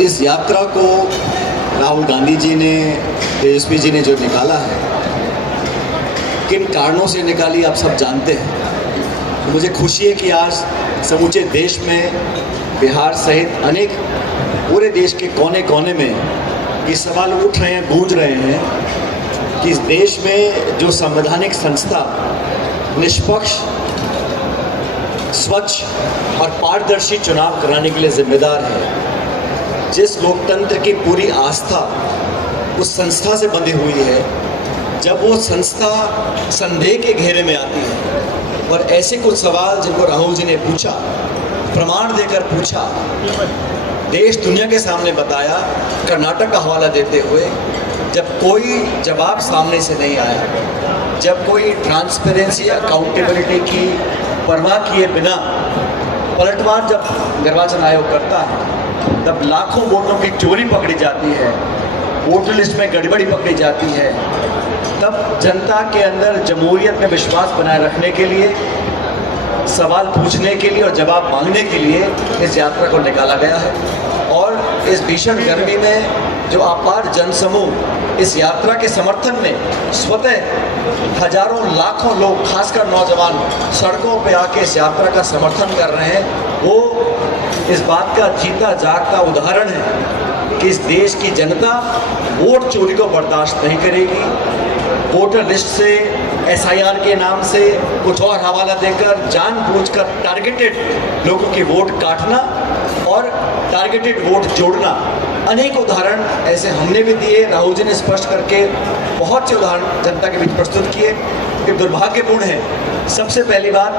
इस यात्रा को राहुल गांधी जी ने, तेजस्वी जी ने जो निकाला है, किन कारणों से निकाली आप सब जानते हैं। तो मुझे खुशी है कि आज समूचे देश में, बिहार सहित अनेक पूरे देश के कोने कोने में ये सवाल उठ रहे हैं, गूंज रहे हैं कि इस देश में जो संवैधानिक संस्था निष्पक्ष, स्वच्छ और पारदर्शी चुनाव कराने के लिए जिम्मेदार है, जिस लोकतंत्र की पूरी आस्था उस संस्था से बंधी हुई है, जब वो संस्था संदेह के घेरे में आती है और ऐसे कुछ सवाल जिनको राहुल जी ने पूछा, प्रमाण देकर पूछा, देश दुनिया के सामने बताया, कर्नाटक का हवाला देते हुए, जब कोई जवाब सामने से नहीं आया, जब कोई ट्रांसपेरेंसी, अकाउंटेबिलिटी की परवाह किए बिना पलटवार जब निर्वाचन आयोग करता है, तब लाखों वोटों की चोरी पकड़ी जाती है, वोटर लिस्ट में गड़बड़ी पकड़ी जाती है, तब जनता के अंदर जमहूरियत में विश्वास बनाए रखने के लिए, सवाल पूछने के लिए और जवाब मांगने के लिए इस यात्रा को निकाला गया है। और इस भीषण गर्मी में जो अपार जनसमूह इस यात्रा के समर्थन में स्वतः हजारों लाखों लोग, खासकर नौजवान, सड़कों पे आके इस यात्रा का समर्थन कर रहे हैं, वो इस बात का जीता जागता उदाहरण है कि इस देश की जनता वोट चोरी को बर्दाश्त नहीं करेगी। वोटर लिस्ट से, एसआईआर के नाम से कुछ और हवाला देकर जानबूझकर टारगेटेड लोगों की वोट काटना और टारगेटेड वोट जोड़ना, अनेक उदाहरण ऐसे हमने भी दिए, राहुल जी ने स्पष्ट करके बहुत से उदाहरण जनता के बीच प्रस्तुत किए कि दुर्भाग्यपूर्ण है। सबसे पहली बात,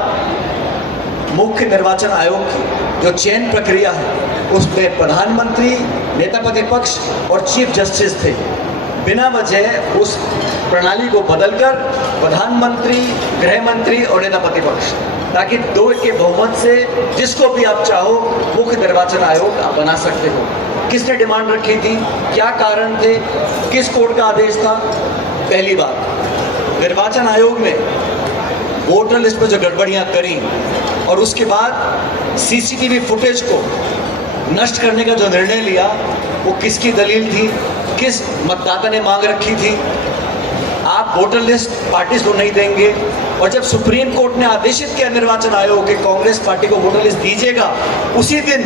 मुख्य निर्वाचन आयोग की जो चयन प्रक्रिया है, उसमें प्रधानमंत्री, नेता प्रतिपक्ष और चीफ जस्टिस थे। बिना वजह उस प्रणाली को बदलकर प्रधानमंत्री, गृह मंत्री और नेता प्रतिपक्ष, ताकि 2 के बहुमत से जिसको भी आप चाहो मुख्य निर्वाचन आयोग आप बना सकते हो। किसने डिमांड रखी थी, क्या कारण थे, किस कोर्ट का आदेश था? पहली बात, निर्वाचन आयोग ने वोटर लिस्ट में जो गड़बड़ियां करी और उसके बाद सीसीटीवी फुटेज को नष्ट करने का जो निर्णय लिया, वो किसकी दलील थी, किस मतदाता ने मांग रखी थी? आप वोटर लिस्ट पार्टीज को नहीं देंगे, और जब सुप्रीम कोर्ट ने आदेशित किया निर्वाचन आयोग के कांग्रेस पार्टी को वोटर लिस्ट दीजिएगा, उसी दिन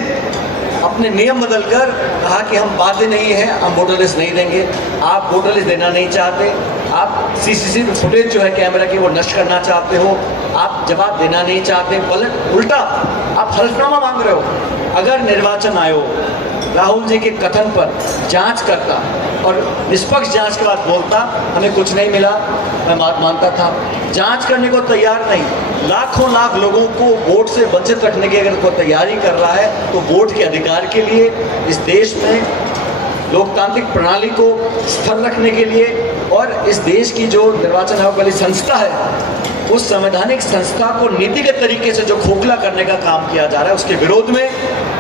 अपने नियम बदलकर कहा कि हम बाध्य नहीं है, हम वोटर लिस्ट नहीं देंगे। आप वोटर लिस्ट देना नहीं चाहते, आप सीसीटीवी फुटेज जो है कैमरा की वो नष्ट करना चाहते हो, आप जवाब देना नहीं चाहते, उल्टा आप हलफनामा मांग रहे हो। अगर निर्वाचन आयोग राहुल जी के कथन पर जांच करता और निष्पक्ष जांच के बाद बोलता हमें कुछ नहीं मिला, मैं बात मानता था, जांच करने को तैयार नहीं, लाखों लाख लोगों को वोट से वंचित रखने की अगर कोई तैयारी कर रहा है, तो वोट के अधिकार के लिए, इस देश में लोकतांत्रिक प्रणाली को स्थिर रखने के लिए, और इस देश की जो निर्वाचन आयोग वाली संस्था है, उस संवैधानिक संस्था को नीतिगत तरीके से जो खोखला करने का काम किया जा रहा है, उसके विरोध में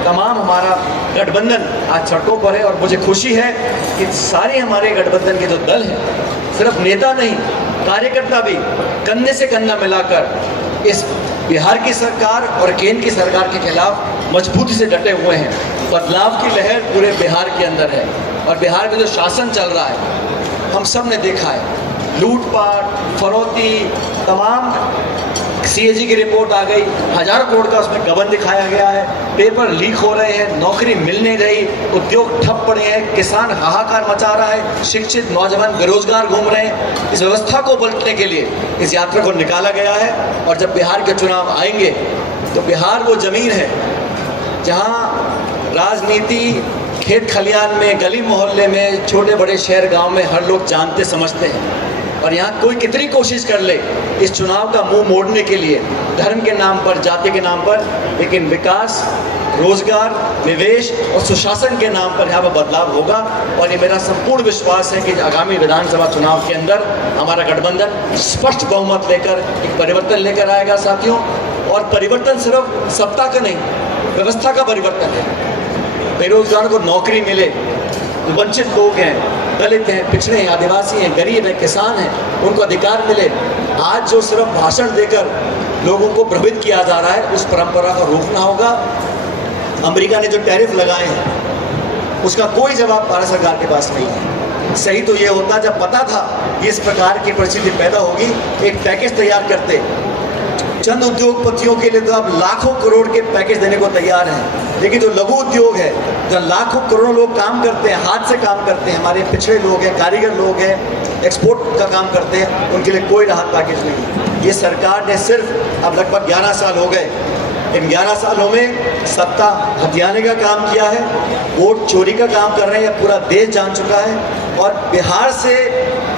तमाम हमारा गठबंधन आज सड़कों पर है। और मुझे खुशी है कि सारे हमारे गठबंधन के जो दल हैं, सिर्फ नेता नहीं, कार्यकर्ता भी कंधे से कंधा मिलाकर इस बिहार की सरकार और केंद्र की सरकार के खिलाफ मजबूती से डटे हुए हैं। बदलाव की लहर पूरे बिहार के अंदर है, और बिहार में जो शासन चल रहा है, हम सब ने देखा है, लूटपाट, फरोती, तमाम सीएजी की रिपोर्ट आ गई, हजारों करोड़ का उसमें गबन दिखाया गया है, पेपर लीक हो रहे हैं, नौकरी मिल नहीं रही, उद्योग ठप पड़े हैं, किसान हाहाकार मचा रहा है, शिक्षित नौजवान बेरोजगार घूम रहे हैं। इस व्यवस्था को पलटने के लिए इस यात्रा को निकाला गया है। और जब बिहार के चुनाव आएंगे, तो बिहार वो जमीन है जहाँ राजनीति खेत खलियान में, गली मोहल्ले में, छोटे बड़े शहर गाँव में हर लोग जानते समझते हैं। और यहाँ कोई कितनी कोशिश कर ले इस चुनाव का मुंह मोड़ने के लिए, धर्म के नाम पर, जाति के नाम पर, लेकिन विकास, रोजगार, निवेश और सुशासन के नाम पर यहाँ पर बदलाव होगा। और ये मेरा संपूर्ण विश्वास है कि आगामी विधानसभा चुनाव के अंदर हमारा गठबंधन स्पष्ट बहुमत लेकर एक परिवर्तन लेकर आएगा साथियों। और परिवर्तन सिर्फ सत्ता का नहीं, व्यवस्था का परिवर्तन है। बेरोजगार को नौकरी मिले, वंचित लोग हैं, दलित हैं, पिछड़े हैं, आदिवासी हैं, गरीब हैं, किसान हैं, उनको अधिकार मिले। आज जो सिर्फ भाषण देकर लोगों को भ्रमित किया जा रहा है, उस परंपरा को रोकना होगा। अमेरिका ने जो टैरिफ लगाए हैं, उसका कोई जवाब भारत सरकार के पास नहीं है। सही तो ये होता जब पता था कि इस प्रकार की परिस्थिति पैदा होगी, एक पैकेज तैयार करते। चंद उद्योगपतियों के लिए तो आप लाखों करोड़ के पैकेज देने को तैयार हैं, लेकिन जो लघु उद्योग है, जो लाखों करोड़ों लोग काम करते हैं, हाथ से काम करते हैं, हमारे पिछड़े लोग हैं, कारीगर लोग हैं, एक्सपोर्ट का काम करते हैं, उनके लिए कोई राहत पैकेज नहीं। ये सरकार ने सिर्फ अब लगभग 11 साल हो गए, इन 11 सालों में सत्ता हथियाने का काम किया है, वोट चोरी का काम कर रहे हैं, पूरा देश जान चुका है। और बिहार से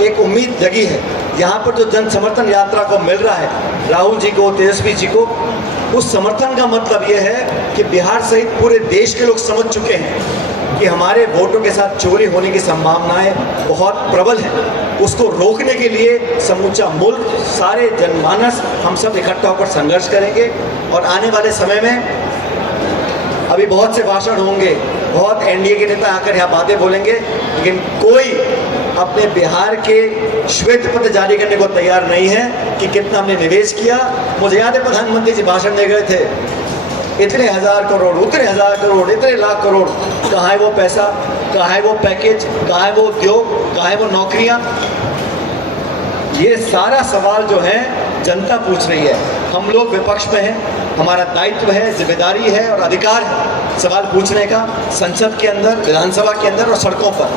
एक उम्मीद जगी है, यहाँ पर जो जन समर्थन यात्रा को मिल रहा है, राहुल जी को, तेजस्वी जी को, उस समर्थन का मतलब ये है कि बिहार सहित पूरे देश के लोग समझ चुके हैं कि हमारे वोटों के साथ चोरी होने की संभावनाएं बहुत प्रबल हैं। उसको रोकने के लिए समूचा मुल्क, सारे जनमानस, हम सब इकट्ठा होकर संघर्ष करेंगे। और आने वाले समय में अभी बहुत से भाषण होंगे, बहुत एनडीए के नेता आकर यहाँ बातें बोलेंगे, लेकिन कोई अपने बिहार के श्वेत पत्र जारी करने को तैयार नहीं है कि कितना हमने निवेश किया। मुझे याद है प्रधानमंत्री जी भाषण दे गए थे, इतने हज़ार करोड़, उतने हज़ार करोड़, इतने लाख करोड़। कहाँ है वो पैसा, कहाँ है वो पैकेज, कहाँ है वो उद्योग, कहाँ है वो नौकरियाँ? ये सारा सवाल जो है जनता पूछ रही है। हम लोग विपक्ष में हैं, हमारा दायित्व है, जिम्मेदारी है और अधिकार है सवाल पूछने का, संसद के अंदर, विधानसभा के अंदर और सड़कों पर।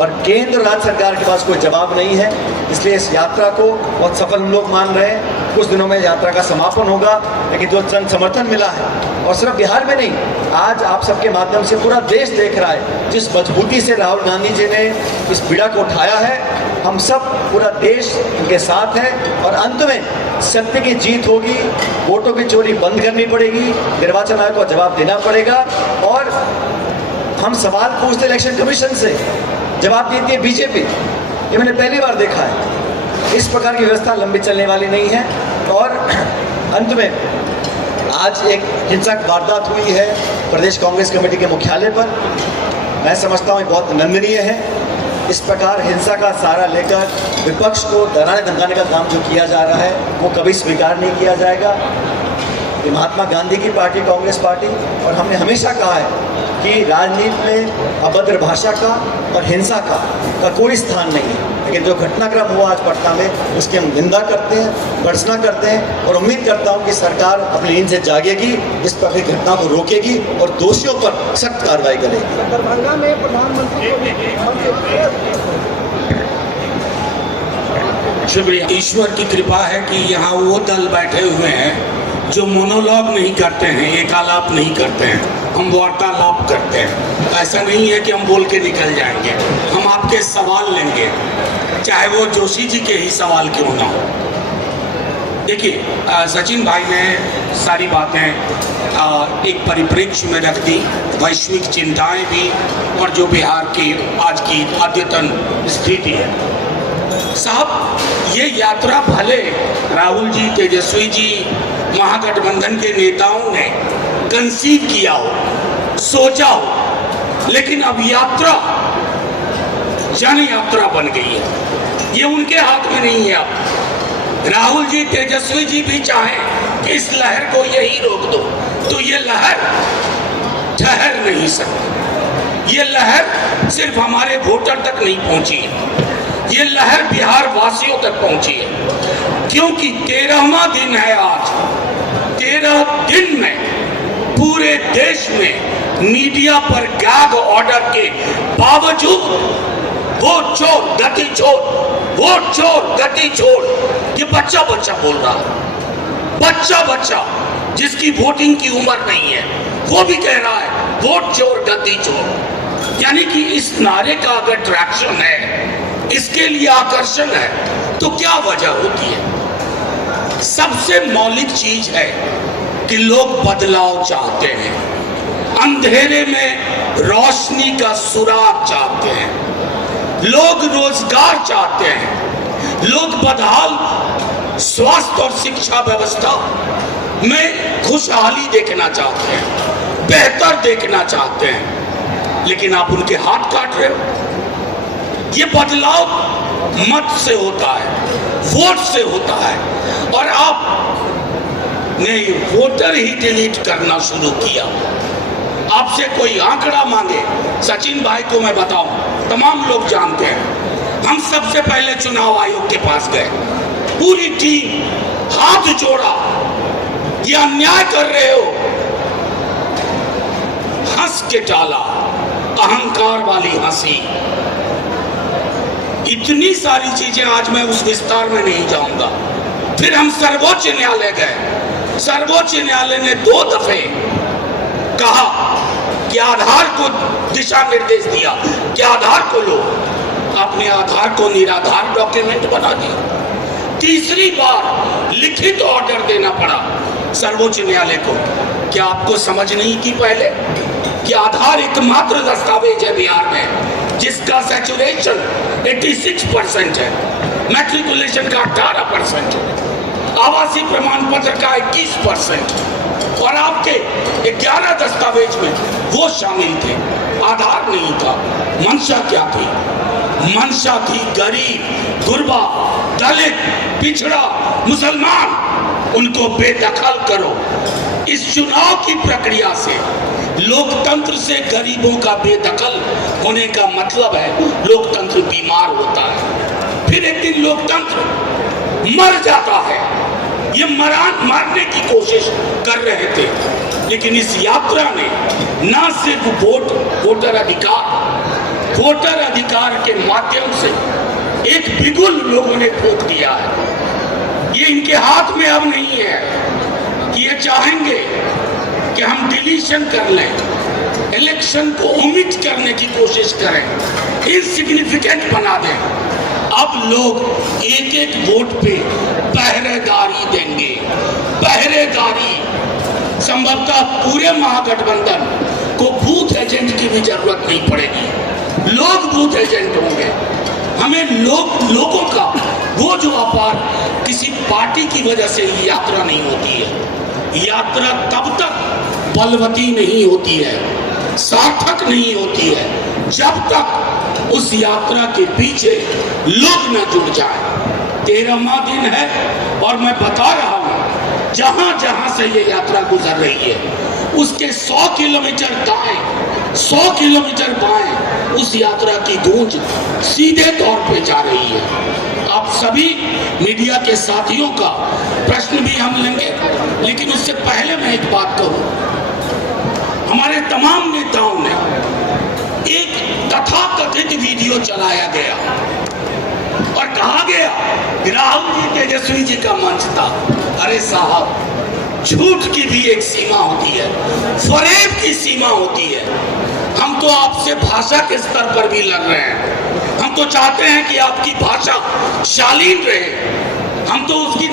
और केंद्र राज्य सरकार के पास कोई जवाब नहीं है, इसलिए इस यात्रा को बहुत सफल हम लोग मान रहे हैं। कुछ दिनों में यात्रा का समापन होगा, लेकिन जो जन समर्थन मिला है, और सिर्फ बिहार में नहीं, आज आप सबके माध्यम से पूरा देश देख रहा है जिस मजबूती से राहुल गांधी जी ने इस पीड़ा को उठाया है। हम सब, पूरा देश उनके साथ है और अंत में सत्य की जीत होगी। वोटों की चोरी बंद करनी पड़ेगी, निर्वाचन आयोग को जवाब देना पड़ेगा। और हम सवाल पूछते इलेक्शन कमीशन से, जवाब देती है बीजेपी। ये मैंने पहली बार देखा है। इस प्रकार की व्यवस्था लंबी चलने वाली नहीं है। और अंत में आज एक हिंसक वारदात हुई है प्रदेश कांग्रेस कमेटी के मुख्यालय पर। मैं समझता हूँ बहुत निंदनीय है। इस प्रकार हिंसा का सहारा लेकर विपक्ष को डराने धमकाने का काम जो किया जा रहा है, वो कभी स्वीकार नहीं किया जाएगा। ये महात्मा गांधी की पार्टी, कांग्रेस पार्टी, और हमने हमेशा कहा है कि राजनीति में अभद्र भाषा का और हिंसा का कोई स्थान नहीं है। लेकिन जो घटनाक्रम हुआ आज पटना में, उसकी हम निंदा करते हैं, भर्त्सना करते हैं और उम्मीद करता हूं कि सरकार अपनी नींद से जागेगी, इस प्रकार की घटना को रोकेगी और दोषियों पर सख्त कार्रवाई करेगी। दरभंगा में प्रधानमंत्री शुक्रिया। ईश्वर की कृपा है कि यहाँ वो दल बैठे हुए हैं जो मोनोलॉग नहीं करते हैं, एकालाप नहीं करते हैं, हम वार्तालाप करते हैं। ऐसा नहीं है कि हम बोल के निकल जाएंगे, हम आपके सवाल लेंगे, चाहे वो जोशी जी के ही सवाल क्यों ना हो। देखिए, सचिन भाई ने सारी बातें एक परिप्रेक्ष्य में रख दी, वैश्विक चिंताएं भी, और जो बिहार की आज की अद्यतन स्थिति है। साहब, ये यात्रा भले राहुल जी, तेजस्वी जी, महागठबंधन के नेताओं ने कंसीव किया हो, सोचा हो, लेकिन अब यात्रा जन यात्रा बन गई है। ये उनके हाथ में नहीं है। अब राहुल जी, तेजस्वी जी भी चाहें कि इस लहर को यही रोक दो, तो ये लहर ठहर नहीं सकती। ये लहर सिर्फ हमारे वोटर तक नहीं पहुंची है, ये लहर बिहार वासियों तक पहुंची है। क्योंकि 13वां दिन है आज। 13 दिन में पूरे देश में मीडिया पर गैग ऑर्डर के बावजूद वोट चोर गति चोर, वोट चोर गति चोर, ये बच्चा बच्चा बोल रहा है। बच्चा बच्चा जिसकी वोटिंग की उम्र नहीं है, वो भी कह रहा है वोट चोर गति चोर। यानी कि इस नारे का अगर ट्रैक्शन है, इसके लिए आकर्षण है, तो क्या वजह होती है? सबसे मौलिक चीज है कि लोग बदलाव चाहते हैं, अंधेरे में रोशनी का सुराग चाहते हैं, लोग रोजगार चाहते हैं, लोग बदहाल स्वास्थ्य और शिक्षा व्यवस्था में खुशहाली देखना चाहते हैं, बेहतर देखना चाहते हैं। लेकिन आप उनके हाथ काट रहे हो। ये बदलाव मत से होता है, वोट से होता है, और आप ने वोटर ही डिलीट करना शुरू किया। आपसे कोई आंकड़ा मांगे, सचिन भाई को मैं बताऊं, तमाम लोग जानते हैं, हम सबसे पहले चुनाव आयोग के पास गए, पूरी टीम हाथ जोड़ा, ये अन्याय कर रहे हो, हंस के टाला, अहंकार वाली हंसी। इतनी सारी चीजें, आज मैं उस विस्तार में नहीं जाऊंगा। फिर हम सर्वोच्च न्यायालय गए, सर्वोच्च न्यायालय ने 2 दफे कहा कि आधार को दिशा निर्देश दिया कि आधार को लो, अपने आधार को निराधार डॉक्यूमेंट बना दिया। तीसरी बार लिखित ऑर्डर देना पड़ा सर्वोच्च न्यायालय को। क्या आपको समझ नहीं की पहले कि आधार एकमात्र दस्तावेज है बिहार में जिसका सैचुरेशन 86% है, मैट्रिकुलेशन का 18% है, आवासीय प्रमाण पत्र का 21%, और आपके 11 दस्तावेज में वो शामिल थे, आधार नहीं था। मंशा क्या थी? मंशा थी गरीब, गुरबा, दलित, पिछड़ा, मुसलमान, उनको बेदखल करो। इस चुनाव की प्रक्रिया से, लोकतंत्र से गरीबों का बेदखल होने का मतलब है लोकतंत्र बीमार होता है। फिर एक दिन लोकतंत्र मर जाता है। ये मारने की कोशिश कर रहे थे, लेकिन इस यात्रा ने न सिर्फ वोटर अधिकार के माध्यम से एक बिगुल लोगों ने फूंक दिया है। ये इनके हाथ में अब नहीं है कि ये चाहेंगे कि हम डिलीशन कर लें, इलेक्शन को ओमिट करने की कोशिश करें, इनसिग्निफिकेंट बना दें। अब लोग एक एक वोट पे पहरेदारी देंगे, पहरेदारी। संभवतः पूरे महागठबंधन को बूथ एजेंट की भी जरूरत नहीं पड़ेगी, लोग बूथ एजेंट होंगे। हमें लोगों का वो जो अपार किसी पार्टी की वजह से यात्रा नहीं होती है। यात्रा तब तक बलवती नहीं होती है, सार्थक नहीं होती है, जब तक उस यात्रा के पीछे लोग न जुड़ जाए। 13वां दिन है और मैं बता रहा हूं, जहां जहां से ये यात्रा गुजर रही है उसके 100 किलोमीटर दाएं, 100 किलोमीटर बाएं उस यात्रा की गूंज सीधे तौर पे जा रही है। आप सभी मीडिया के साथियों का प्रश्न भी हम लेंगे, लेकिन उससे पहले मैं एक बात कहूं। हमारे तमाम नेताओं ने एक तथाकथित वीडियो चलाया गया और कहा गया कि राहुल जी तेजस्वी जी का मंच था। अरे साहब, झूठ की भी एक सीमा होती है, फरेब की सीमा होती है। हम तो आपसे भाषा के स्तर पर भी लड़ रहे हैं। हम तो चाहते हैं कि आपकी भाषा शालीन रहे, हम तो उसकी